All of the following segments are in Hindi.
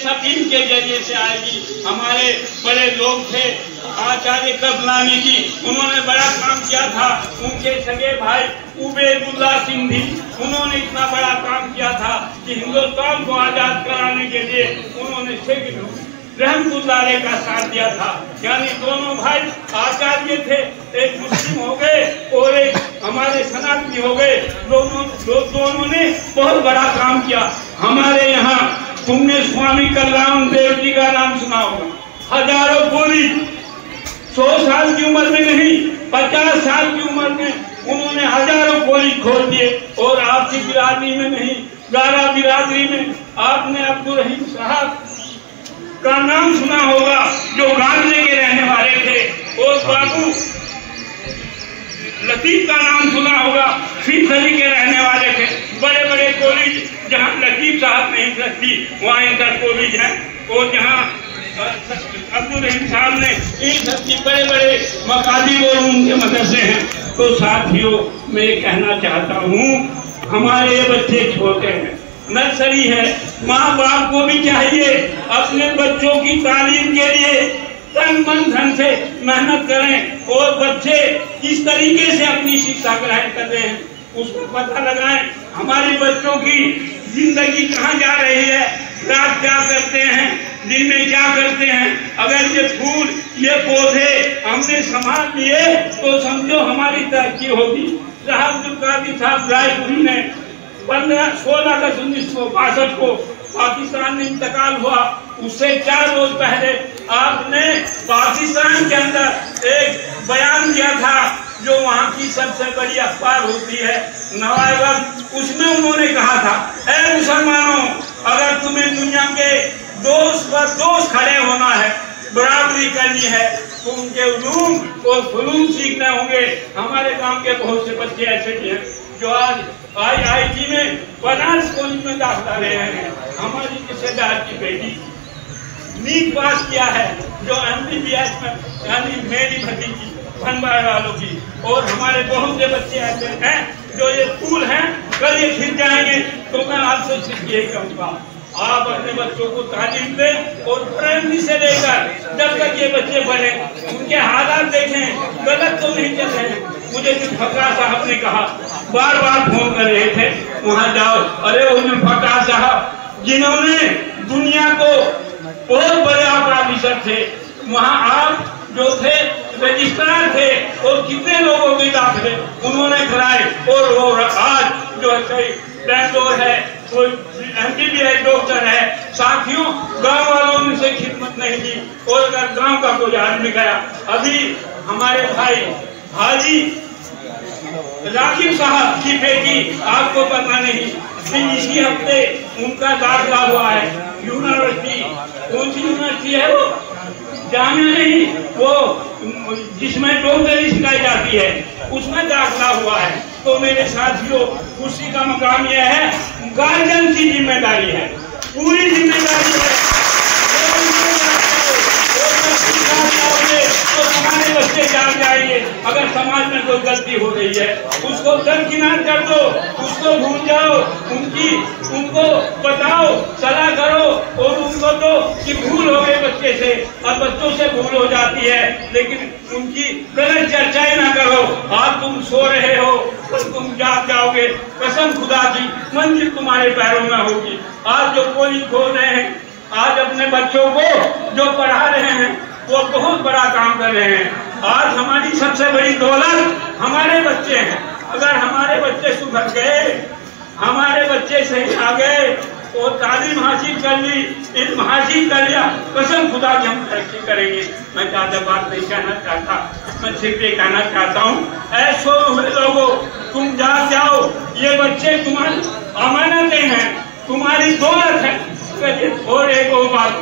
सब इनके जरिए से आएगी। हमारे बड़े लोग थे आचार्य कृपलानी जी, उन्होंने बड़ा काम किया था। उनके सगे भाई उबैदुल्ला सिंह भी, उन्होंने इतना बड़ा काम किया था कि हिंदुस्तान को आजाद कराने के लिए उन्होंने शेख रहमतुल्लाह अलैह का साथ दिया था। यानी दोनों भाई आचार्य थे, एक मुस्लिम हो गए और एक हमारे सनातनी हो गए। दोनों ने बहुत बड़ा काम किया। हमारे यहाँ तुमने स्वामी कल्याण देव जी का नाम सुना होगा। हजारों कॉलेज 100 साल की उम्र में नहीं, 50 साल की उम्र में उन्होंने हजारों कॉलेज खोल दिए। और आपकी बिरादरी में नहीं, गारा बिरादरी में आपने अब्दुल रहीम साहब का नाम सुना होगा, जो गांधी के रहने वाले थे। और बाबू लतीफ का नाम सुना होगा, फीसदी के रहने वाले थे। बड़े बड़े कॉलेज जहाँ लतीफ साहब ने इंटरेस्ट दी, वहाँ इंटर कॉलेज है। और जहाँ अब्दुल रहीम साहब ने इन सबकी बड़े बड़े मकादी और उनके मदरसे हैं। तो साथियों, मैं कहना चाहता हूँ, हमारे ये बच्चे छोटे हैं, नर्सरी है। माँ बाप को भी चाहिए अपने बच्चों की तालीम के लिए तन मन धन से मेहनत करें और बच्चे किस तरीके से अपनी शिक्षा ग्रहण कर रहे हैं उसको पता लगाएं। हमारे बच्चों की जिंदगी कहाँ जा रही है, रात क्या करते हैं, दिन में क्या करते हैं। अगर ये फूल ये पौधे हमने संभाल लिए तो समझो हमारी तरक्की होगी। अब्दुल कादिर साहब रायपुरी ने 16 अगस्त 1962 को पाकिस्तान में इंतकाल हुआ। उससे 4 रोज पहले आपने पाकिस्तान के अंदर एक बयान दिया था, जो वहाँ की सबसे बड़ी अखबार होती है नवाए वक्त। उसमें उन्होंने कहा था, ऐ मुसलमानों, अगर तुम्हें दुनिया के दोस्त पर दोस्त खड़े होना है, बराबरी करनी है, तो उनके उलूम और फुलूम सीखने होंगे। हमारे गांव के बहुत से बच्चे ऐसे भी हैं जो आज IIT में बनारस कॉलेज में दाखिला ले रहे हैं। हमारी रिश्तेदार की बेटी नीट पास किया है, जो MBBS में, यानी मेरी भतीजी बनवाए वालों की। और हमारे बहुत से बच्चे ऐसे हैं जो ये फूल हैं, कल ये खिल जाएंगे। तो मैं आपसे सिर्फ यही कहूँगा, आप अपने बच्चों को तालीम दें और प्राइमरी से लेकर जब तक ये बच्चे बढ़े उनके हालात देखें, गलत तो नहीं चल रहे हैं। मुझे जो फकरा साहब ने कहा, बार बार फोन कर रहे थे, वहाँ जाओ। अरे उन फकरा साहब जिन्होंने दुनिया को बहुत बड़े ऑफिसर थे, वहाँ आप जो थे रजिस्ट्रार थे और कितने लोगों के दाखिले उन्होंने कराए। और वो आज जो बैंगलोर है, कोई MBBS डॉक्टर है। साथियों, गांव वालों ने से खिदमत नहीं की। और अगर गांव का कोई आदमी गया, अभी हमारे भाई हाजी राकिब साहब की बेटी, आपको पता नहीं, इसी हफ्ते उनका दाखिला हुआ है यूनिवर्सिटी। कौन सी यूनिवर्सिटी है वो? जामिया नहीं, वो जिसमें डॉक्टरी सिखाई जाती है, उसमें दाखिला हुआ है। तो मेरे साथियों, खुशी का मकाम यह है, गार्जियन की जिम्मेदारी है, पूरी जिम्मेदारी है। तो हमारे बच्चे जाग जाएंगे। अगर समाज में कोई गलती हो रही है, उसको दरकिनार कर दो, उसको भूल जाओ, उनको बताओ, सलाह करो और उनको दो कि भूल हो गई बच्चे से। और बच्चों से भूल हो जाती है, लेकिन उनकी गलत चर्चाएं ना करो। आज तुम सो रहे हो तो तुम जाग जाओगे, कसम खुदा की मंजिल तुम्हारे पैरों में होगी। आज जो कॉलेज खोल रहे हैं, आज अपने बच्चों को जो पढ़ा रहे हैं, वो बहुत बड़ा काम कर रहे हैं। आज हमारी सबसे बड़ी दौलत हमारे बच्चे हैं। अगर हमारे बच्चे सुधर गए, हमारे बच्चे सही आ गए और तालीम हासिल कर ली, इल्म हासिल कर लिया, कसम खुदा की हम तरक्की करेंगे। मैं ज्यादा बात नहीं कहना चाहता, मैं सिर्फ ये कहना चाहता हूँ, ऐसे हुए लोगों, तुम जाग जाओ। ये बच्चे तुम्हारी अमानतें हैं, तुम्हारी दौलत है। और एक और बात,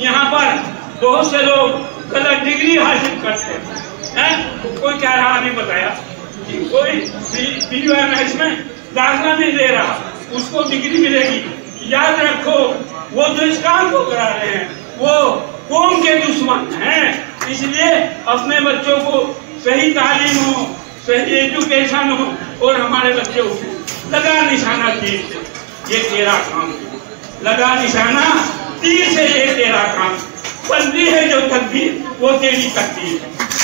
यहाँ पर बहुत से लोग गलत डिग्री हासिल करते हैं। कोई कह रहा नहीं बताया कि कोई BUMS में दाखिला नहीं दे रहा, उसको डिग्री मिलेगी। याद रखो, वो जो इस काम को करा रहे हैं वो कौम के दुश्मन हैं। इसलिए अपने बच्चों को सही तालीम हो, सही एजुकेशन हो और हमारे बच्चे लगा निशाना चीज, ये तेरा काम, लगा निशाना तीर से ये तेरा काम, बंदी है जो तकदीर वो तेरी तकदीर है।